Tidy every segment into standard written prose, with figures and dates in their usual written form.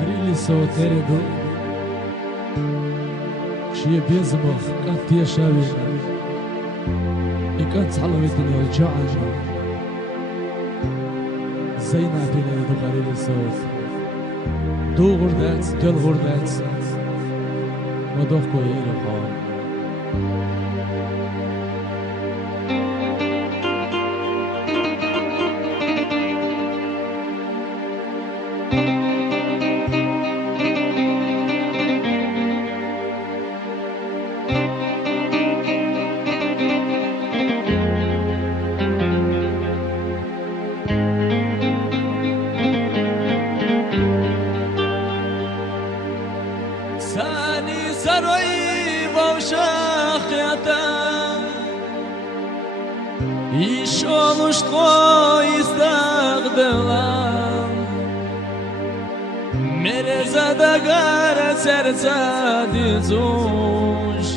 Arili sotere do Shie bezmach kan tieshavina Ikan tsalawitini aljaana Zayna bina do arili sot Do gurdats del gurdats Madoh ko ira qal ثاني سروي وشاخيتان يشون شطو يستقبلان مرزا دقار سرسا ديزوش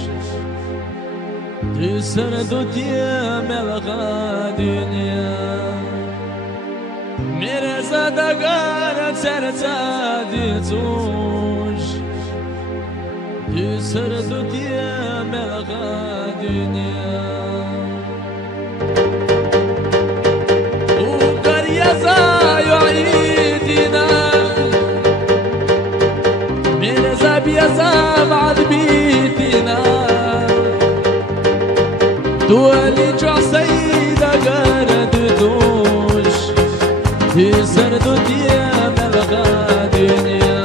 تسردو ديام الغادينيا مرزا دقار سرسا ديزوش تسردو ديام الغادينيا وقريزا يعيدنا مرزا بيزا بعد بيتنا دولي جع سيدة قرد دوش تسردو ديام الغادينيا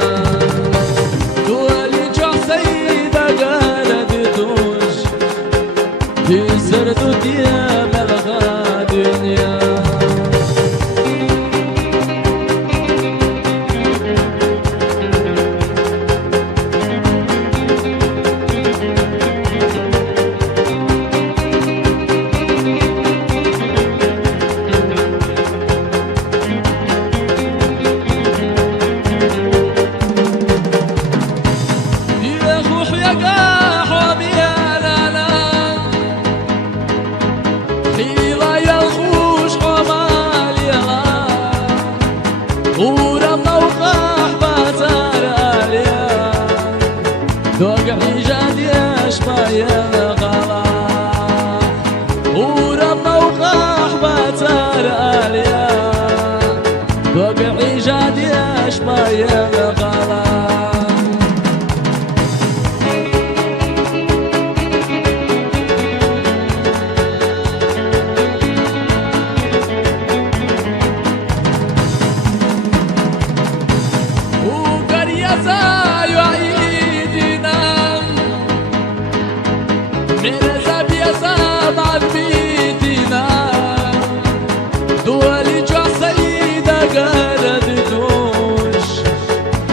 تسردو ديام الغادينيا يا خوح يا قاح وبيانا حيلة يلخوش عمال يلا ورمى وقاح بازار عليا دوق حجاد يشبه يلغلا ورمى وقاح بازار عليا دوق حجاد يشبه يلغلا مرزا بيزا بعد بيتنا دولي جع سيدة قرد دوش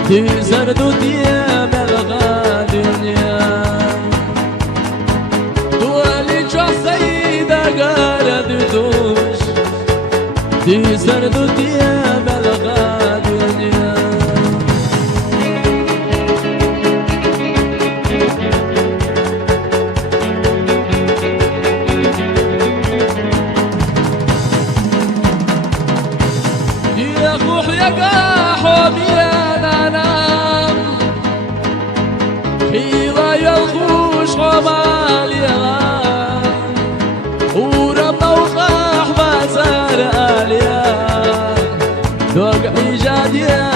تسردو ديام الغادينيا دولي جع سيدة قرد دوش تسردو ديام الغادينيا يا خوح يا قاح وبيانا نام حيلة يلخوش عمال يغام ورمى وقاح بازار آليا دوق حجاد يا